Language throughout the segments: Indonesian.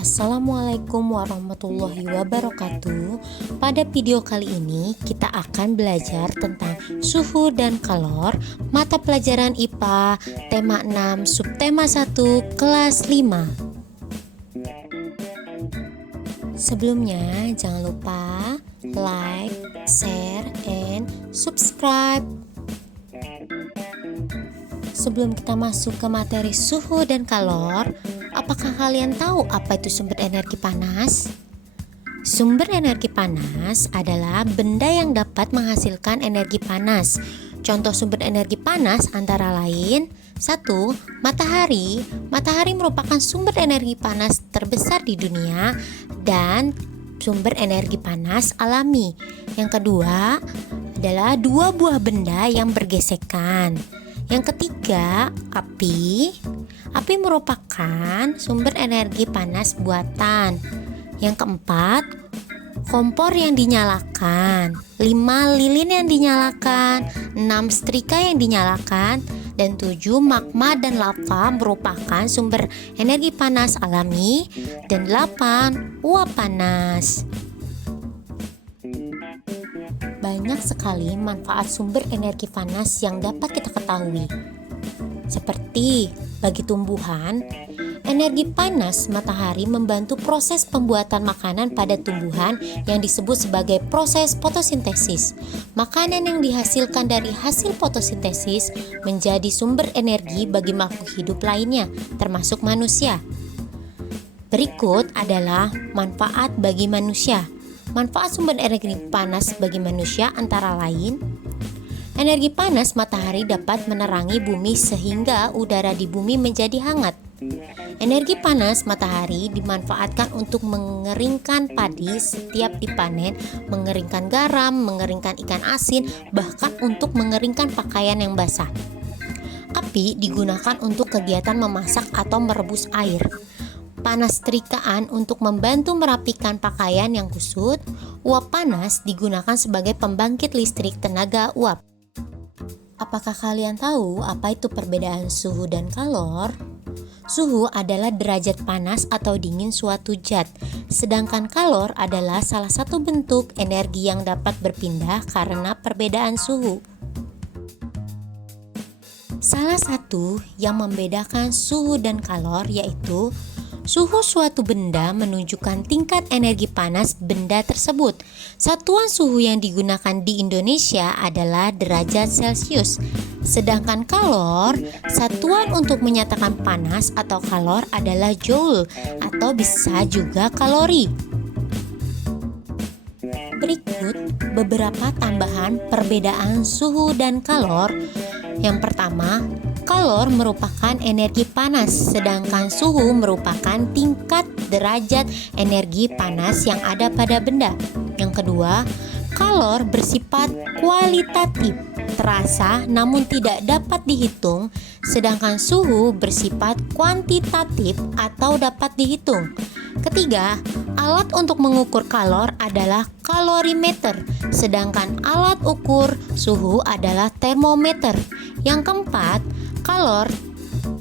Assalamualaikum warahmatullahi wabarakatuh. Pada video kali ini kita akan belajar tentang suhu dan kalor, mata pelajaran IPA, tema 6, subtema 1, kelas 5. Sebelumnya jangan lupa like, share, and subscribe. Sebelum kita masuk ke materi suhu dan kalor, apakah kalian tahu apa itu sumber energi panas? Sumber energi panas adalah benda yang dapat menghasilkan energi panas. Contoh sumber energi panas antara lain 1. Matahari. Matahari merupakan sumber energi panas terbesar di dunia dan sumber energi panas alami. Yang kedua adalah dua buah benda yang bergesekan. Yang ketiga, api. Api merupakan sumber energi panas buatan. Yang keempat, kompor yang dinyalakan. 5 lilin yang dinyalakan. 6 setrika yang dinyalakan. Dan 7 magma dan lava merupakan sumber energi panas alami. Dan 8 uap panas. Banyak sekali manfaat sumber energi panas yang dapat kita ketahui. Seperti bagi tumbuhan, energi panas matahari membantu proses pembuatan makanan pada tumbuhan yang disebut sebagai proses fotosintesis. Makanan yang dihasilkan dari hasil fotosintesis menjadi sumber energi bagi makhluk hidup lainnya, termasuk manusia. Berikut adalah manfaat bagi manusia. Manfaat sumber energi panas bagi manusia antara lain, energi panas matahari dapat menerangi bumi sehingga udara di bumi menjadi hangat. Energi panas matahari dimanfaatkan untuk mengeringkan padi setiap dipanen, mengeringkan garam, mengeringkan ikan asin, bahkan untuk mengeringkan pakaian yang basah. Api digunakan untuk kegiatan memasak atau merebus air. Panas terikaan untuk membantu merapikan pakaian yang kusut. Uap panas digunakan sebagai pembangkit listrik tenaga uap. Apakah kalian tahu apa itu perbedaan suhu dan kalor? Suhu adalah derajat panas atau dingin suatu zat, sedangkan kalor adalah salah satu bentuk energi yang dapat berpindah karena perbedaan suhu. Salah satu yang membedakan suhu dan kalor yaitu suhu suatu benda menunjukkan tingkat energi panas benda tersebut. Satuan suhu yang digunakan di Indonesia adalah derajat Celcius. Sedangkan kalor, satuan untuk menyatakan panas atau kalor adalah joule atau bisa juga kalori. Berikut beberapa tambahan perbedaan suhu dan kalor. Yang pertama, kalor merupakan energi panas, sedangkan suhu merupakan tingkat derajat energi panas yang ada pada benda. Yang kedua, kalor bersifat kualitatif, terasa namun tidak dapat dihitung, sedangkan suhu bersifat kuantitatif atau dapat dihitung. Ketiga, alat untuk mengukur kalor adalah kalorimeter, sedangkan alat ukur suhu adalah termometer. Yang keempat, kalor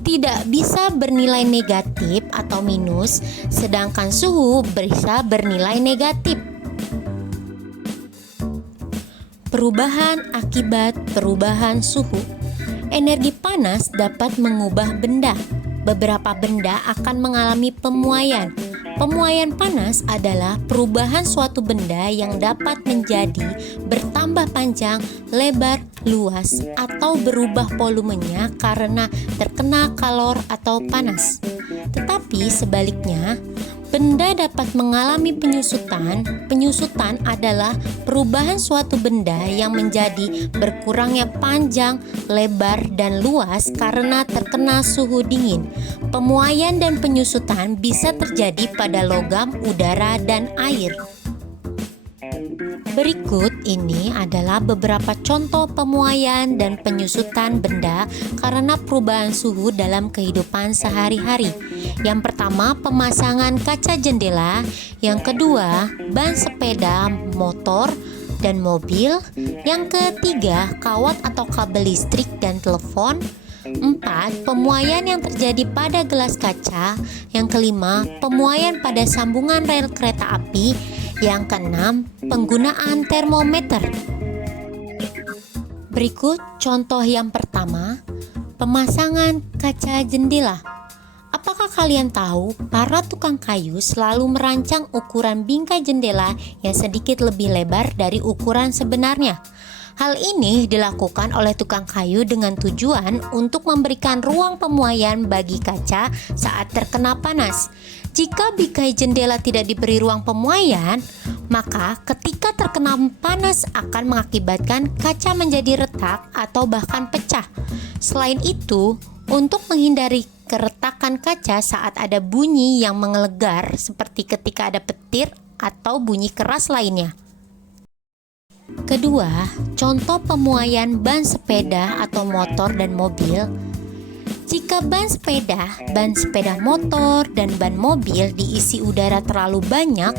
tidak bisa bernilai negatif atau minus, sedangkan suhu bisa bernilai negatif. Perubahan akibat perubahan suhu. Energi panas dapat mengubah benda. Beberapa benda akan mengalami pemuaian. Pemuaian panas adalah perubahan suatu benda yang dapat menjadi bertambah panjang, lebar, luas, atau berubah volumenya karena terkena kalor atau panas. Tetapi sebaliknya, benda dapat mengalami penyusutan. Penyusutan adalah perubahan suatu benda yang menjadi berkurangnya panjang, lebar, dan luas karena terkena suhu dingin. Pemuaian dan penyusutan bisa terjadi pada logam, udara, dan air. Berikut ini adalah beberapa contoh pemuaian dan penyusutan benda karena perubahan suhu dalam kehidupan sehari-hari. Yang pertama, pemasangan kaca jendela. Yang kedua, ban sepeda motor dan mobil. Yang ketiga, kawat atau kabel listrik dan telepon. 4. Pemuaian yang terjadi pada gelas kaca. Yang kelima, pemuaian pada sambungan rel kereta api. Yang keenam, penggunaan termometer. Berikut contoh yang pertama, pemasangan kaca jendela. Apakah kalian tahu para tukang kayu selalu merancang ukuran bingkai jendela yang sedikit lebih lebar dari ukuran sebenarnya? Hal ini dilakukan oleh tukang kayu dengan tujuan untuk memberikan ruang pemuaian bagi kaca saat terkena panas. Jika bingkai jendela tidak diberi ruang pemuaian, maka ketika terkena panas akan mengakibatkan kaca menjadi retak atau bahkan pecah. Selain itu, untuk menghindari keretakan kaca saat ada bunyi yang menggelegar seperti ketika ada petir atau bunyi keras lainnya. Kedua, contoh pemuaian ban sepeda atau motor dan mobil. Jika ban sepeda motor, dan ban mobil diisi udara terlalu banyak,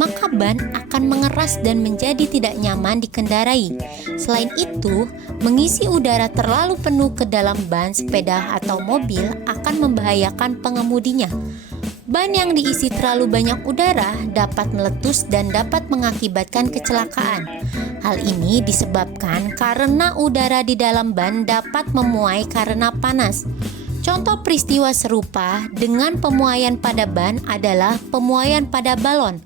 maka ban akan mengeras dan menjadi tidak nyaman dikendarai. Selain itu, mengisi udara terlalu penuh ke dalam ban sepeda atau mobil akan membahayakan pengemudinya. Ban yang diisi terlalu banyak udara dapat meletus dan dapat mengakibatkan kecelakaan. Hal ini disebabkan karena udara di dalam ban dapat memuai karena panas. Contoh peristiwa serupa dengan pemuaian pada ban adalah pemuaian pada balon.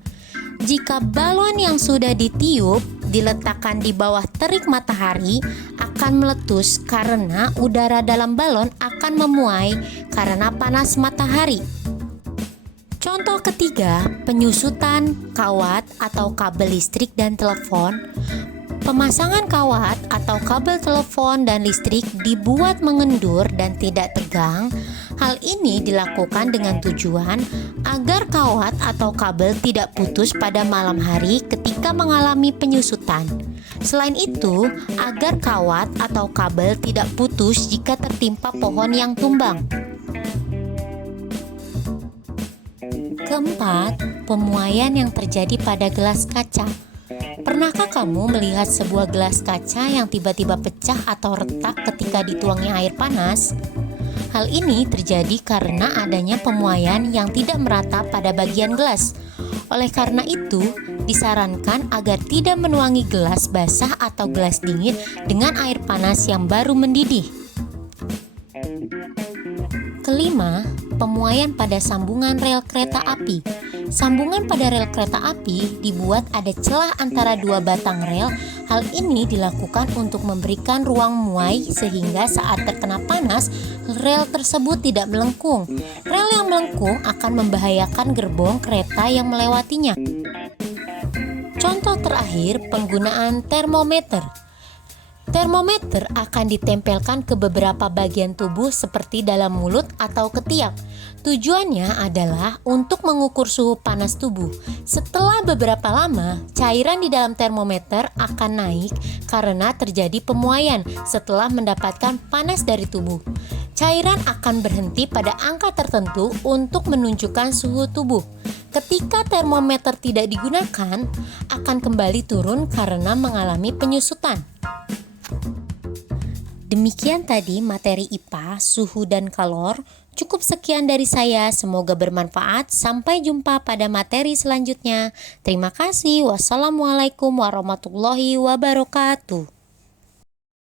Jika balon yang sudah ditiup diletakkan di bawah terik matahari akan meletus karena udara dalam balon akan memuai karena panas matahari. Contoh ketiga, penyusutan kawat atau kabel listrik dan telepon. Pemasangan kawat atau kabel telepon dan listrik dibuat mengendur dan tidak tegang. Hal ini dilakukan dengan tujuan agar kawat atau kabel tidak putus pada malam hari ketika mengalami penyusutan. Selain itu, agar kawat atau kabel tidak putus jika tertimpa pohon yang tumbang. Keempat, pemuaian yang terjadi pada gelas kaca. Pernahkah kamu melihat sebuah gelas kaca yang tiba-tiba pecah atau retak ketika dituangi air panas? Hal ini terjadi karena adanya pemuaian yang tidak merata pada bagian gelas. Oleh karena itu, disarankan agar tidak menuangi gelas basah atau gelas dingin dengan air panas yang baru mendidih. Kelima, pemuaian pada sambungan rel kereta api. Sambungan pada rel kereta api dibuat ada celah antara dua batang rel. Hal ini dilakukan untuk memberikan ruang muai sehingga saat terkena panas, rel tersebut tidak melengkung. Rel yang melengkung akan membahayakan gerbong kereta yang melewatinya. Contoh terakhir, penggunaan termometer. Termometer akan ditempelkan ke beberapa bagian tubuh seperti dalam mulut atau ketiak. Tujuannya adalah untuk mengukur suhu panas tubuh. Setelah beberapa lama, cairan di dalam termometer akan naik karena terjadi pemuaian setelah mendapatkan panas dari tubuh. Cairan akan berhenti pada angka tertentu untuk menunjukkan suhu tubuh. Ketika termometer tidak digunakan, akan kembali turun karena mengalami penyusutan. Demikian tadi materi IPA, suhu dan kalor. Cukup sekian dari saya, semoga bermanfaat. Sampai jumpa pada materi selanjutnya. Terima kasih. Wassalamualaikum warahmatullahi wabarakatuh.